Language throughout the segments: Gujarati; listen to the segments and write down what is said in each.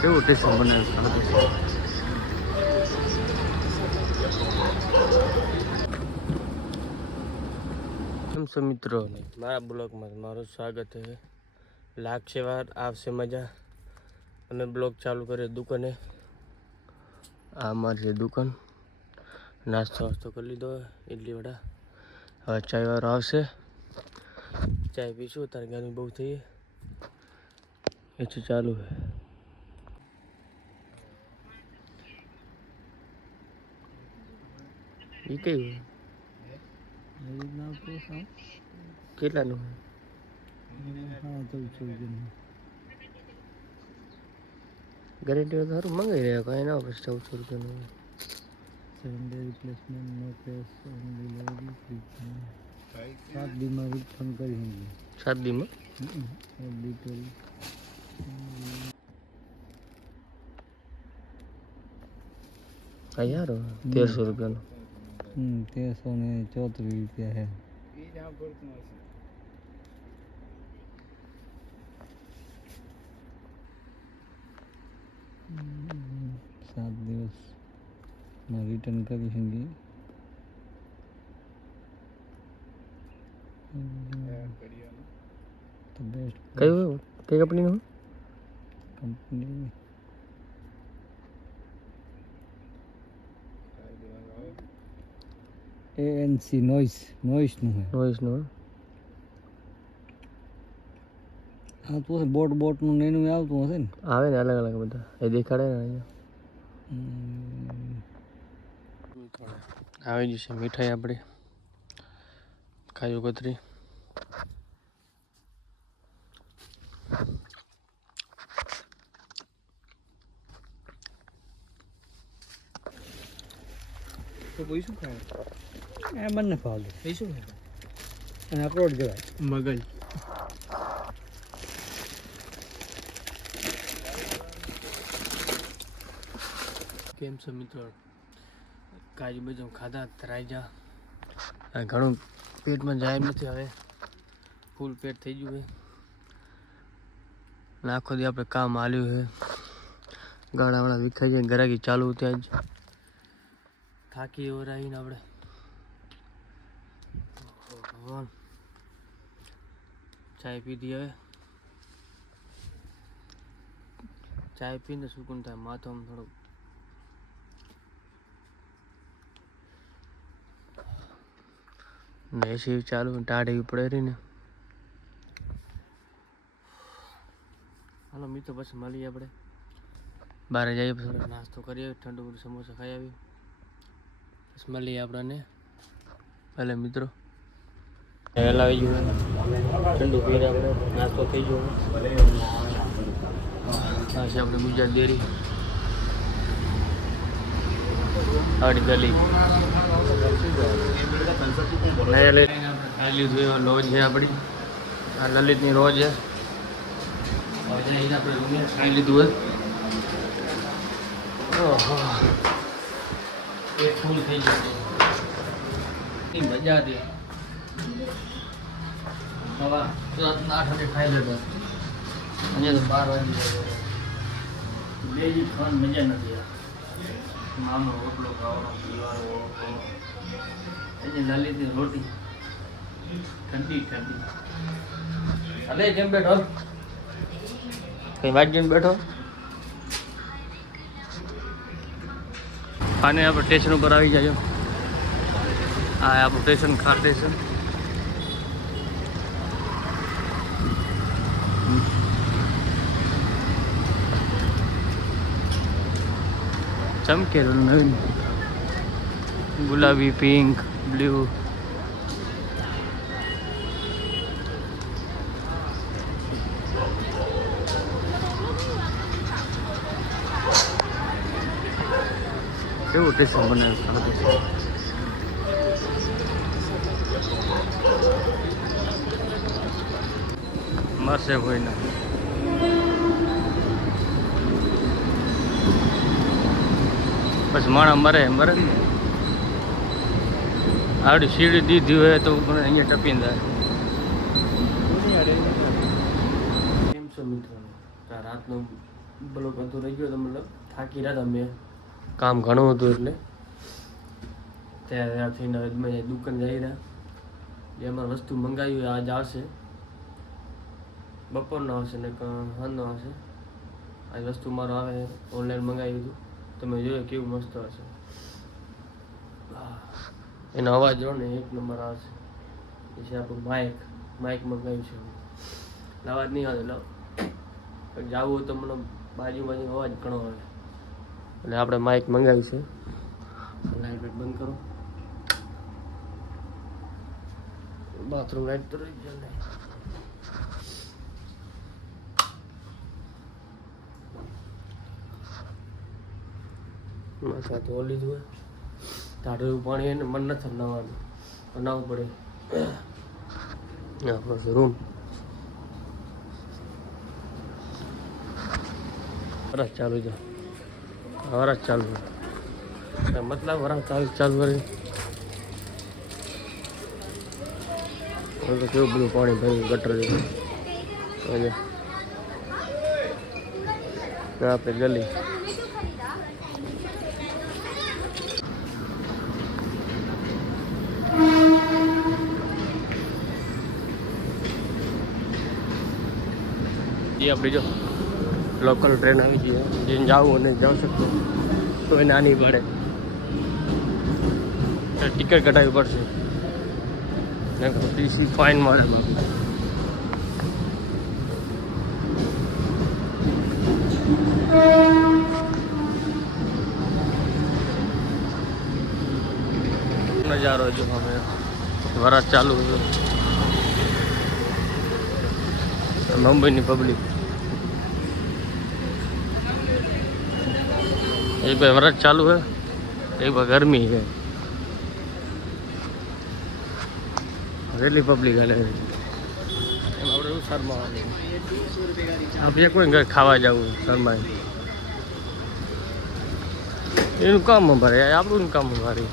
કેવું ટેસ્ટ બનાવ્યું કેમ છો મિત્રો મારા બ્લોગમાં મારું સ્વાગત છે. લાગશે વાર આવશે મજા. અમે બ્લોગ ચાલુ કરીએ દુકાને. આ અમારી દુકાન. નાસ્તો વાસ્તો કરી લીધો ઇડલી વડા. હવે ચાય વાળો આવશે. ચાય પીશું તારે ગરમી બહુ થઈ એથી ચાલુ છે. એ કયું કેટલાનું ગેરંટી હોય તો સારું મંગાવી રહ્યા કઈ ના પછી 1400 રૂપિયાનું 7 day replacement no cash on delivery free 7 દીમાં refund કરી શકીએ 7 દીમાં ડિટેલ હા યાર 1300 રૂપિયાનું 1334 રૂપિયા હે સાત દિવસમાં રિટર્ન કરી શકીએ તો બેસ્ટ કયું કઈ કંપનીનું કંપની ANC નોઈસનું હે નોઈસનું હા તો બોટનું એનું આવતું હશે ને આવે ને અલગ અલગ બધા એ દેખાડે ને અહીંયા આવી જશે મીઠાઈ આપણી કાજુ કતરી તો કોઈ શું ખાય એ મને ફાવે એ શું ખાય અને અપલોડ કહેવાય મગજ કેમ છો મિત્રો કાજુ બદામ ખાધા તરાઈ જા ઘણું પેટમાં જાય નથી હવે ફૂલ પેટ થઈ ગયું છે આખો દી આપણે કામ હાલ્યું છે ગાળાવાળા વિખાઈ જાય ગરાગી ચાલુ ત્યાં જ થાકી એવો રહીને આપણે ભગવાન ચાય પીધી હવે ચાય પીને સુકૂન થાય માથામાં થોડુંક ને એસી ચાલુ ટાઢ એવી પડે રહી ને હાલો મિત્રો પછી મળીએ આપણે બહાર જઈએ પછી નાસ્તો કરીએ ઠંડુ સમોસા ખાઈ આવી પછી મળીએ આપણને ભલે મિત્રો હલાવી ગયું ઠંડુ પીને આપણે નાસ્તો થઈ ગયો આ છે આપણે ગુજરાત ડેરી આડી ગલી નયા લઈને આપણે ખાઈ લીધું એવા લોજ છે આપણી આ લલિતની રોજ છે આપણે રૂમે ખાઈ લીધું હોય ઓહો એક ફૂલ થઈ ગયું મજા હતી હવા 8 વાગે ખાઈ લેતા અહીંયા તો 12 વાગે બે જ ખાવાની મજા નથી મામલો રોટલો ખાવાનો પીવાનો એની લલિતની રોટી ઠંડી અલે કેમ બેઠો કઈ વાત જઈને બેઠો આને આપણે સ્ટેશન ઉપર આવી જાય આ આપણું સ્ટેશન ખાર સ્ટેશન ચમકેલું નવીન ગુલાબી પિંક બ્લુ કેવું ટેસ્ટ બનાવ્યું મરશે કોઈ ના પછી માણા મરે ને આવડી સીડી દીધી હોય તો મને અહીંયા ટપીને જાય કેમ છો મિત્રો રાતનો બ્લોક હતું રહી ગયો તો મતલબ થાકી રહ્યા હતા મેં, કામ ઘણું હતું એટલે ત્યાંથી મેં દુકાન જઈ રહ્યા. જે અમારે વસ્તુ મંગાવી હોય આજ આવશે, બપોરનો આવશે ને સાંજનો આવશે. આજ વસ્તુ મારો આવે ઓનલાઈન મંગાવ્યું હતું, તમે જોયો કેવું મસ્ત હશે. એનો અવાજ જો ને એક નંબર આવશે. એ છે આપણું માઇક મંગાવ્યું છે. અવાજ નહીં આવે એટલે જવું હોય તો મને બાજુ અવાજ ઘણો આવે એટલે આપણે માઇક મંગાવ્યું છે. લાઇટ વેટ બંધ કરો. બાથરૂમ લાઈટ તો રહી જાય ને. માથા ધો લીધું હોય, ટાઢું એવું પાણી એને મન નથી નવાનું, બનાવવું પડે. આપણો રૂમ વરસ ચાલુ છે, વરસ ચાલુ મતલબ વરસ ચાલુ કરી તો કેવું બધું પાણી ભર્યું ગટર જેવું. આપણે ગલી એ આપણી જો લોકલ ટ્રેન આવી છે, જેને જવું અને જઈ શકતો તો એ નાની પડે, ટિકિટ કઢાવવી પડશે. ડીસી ફાઇન મળે. નજારો જો અમે વરસ ચાલુ મુંબઈની પબ્લિક એક ભાઈ વરસ ચાલુ है, एक भाई गर्मी है. કેટલી પબ્લિક હાલે આપણે એવું શર્માવાનું. આપણે કોઈ ઘર ખાવા જવું શર્માય એનું કામ ભરે, આપણું કામ ભરે.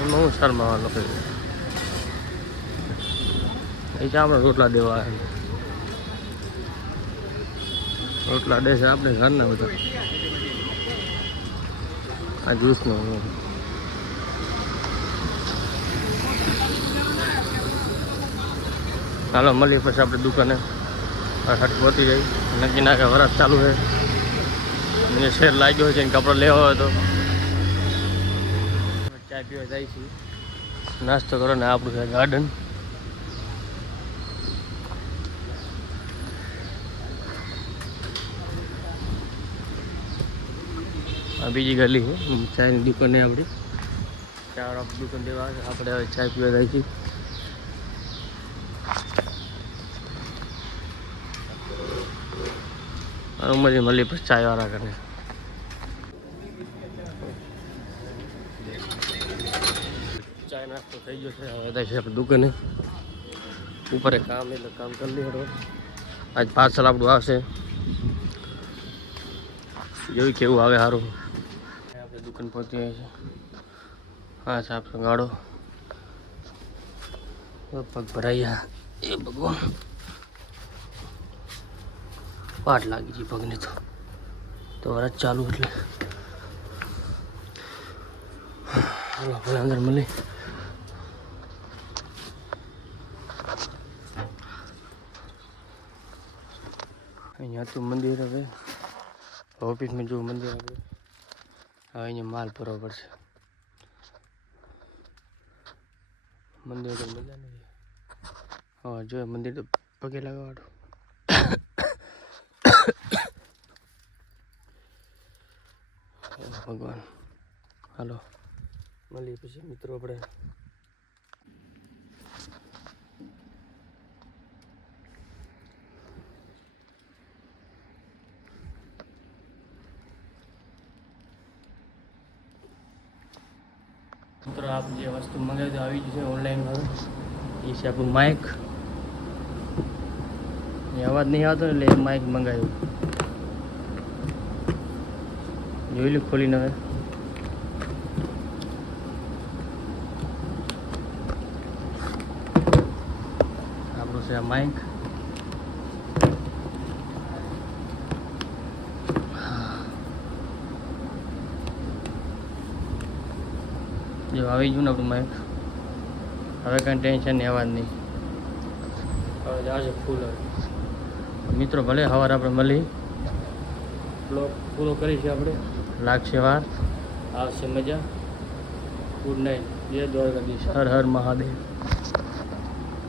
એમાં હું શર્માવાનું કઈ એ છે. આપણે રોટલા દેવા રોટલા દેશે આપણે ઘરના બધા. આ જ્યુસનો ચાલો મળીએ પછી આપણે દુકાને હટ પહોંચી ગઈ. નક્કી ના કે વરસ ચાલુ છે, મને શેર લાગ્યો છે, કપડો લેવો હોય તો ચા પીવા જાય છે, નાસ્તો કરો ને. આપણું છે ગાર્ડન. આ બીજી ગલી છે ચાયની દુકાન ને આપણી. ચાર દુકાન દેવા આપણે હવે ચા પીવા જાય છે. મળી પછી ચાય વાળા કરીને ચાય નાસ્તો થઈ ગયો છે. હવે છે આપણે દુકાને ઉપર કામ એટલે કામ કરી લઈએ. આજ પાર્સલ આપણું આવશે, જોયું કેવું આવે સારું. આપણે દુકાન પહોંચી ગયા છે. હા છે આપણો ગાડો. પગ ભરાયા એ ભગવાન, પાટ લાગી છે પગને. તો વરસ ચાલુ એટલે હાલો ભાઈ અંદર મળી. અહીંયા હતું મંદિર. હવે ઓફિસમાં જો મંદિર આપણે હવે અહીંયા માલ ભરવો પડશે. મંદિર તો મજા નથી. હા જો મંદિર તો પગે લગાવવાનું. ભગવાન હાલો મળીએ પછી મિત્રો આપણે. મિત્રો આપ જે વસ્તુ મંગાવી તો આવી જ છે ઓનલાઈન વાળું. એ છે આપણું માઇક. એ અવાજ નહીં આવતો એટલે એ માઇક મંગાવ્યું. જોઈ લો ખોલીને હવે. આપણું છે આ માઇક. જો આવી ગયું ને આપણું માઇક. હવે કાંઈ ટેન્શન નહીં, અવાજ નહીં. હવે જશે ફૂલ. મિત્રો ભલે સવારે આપણે મળી બ્લોગ પૂરો કરીશું. આપણે લાગશે વાર, આવશે મજા. Good night. જય દ્વારકાધીશ. હર હર મહાદેવ.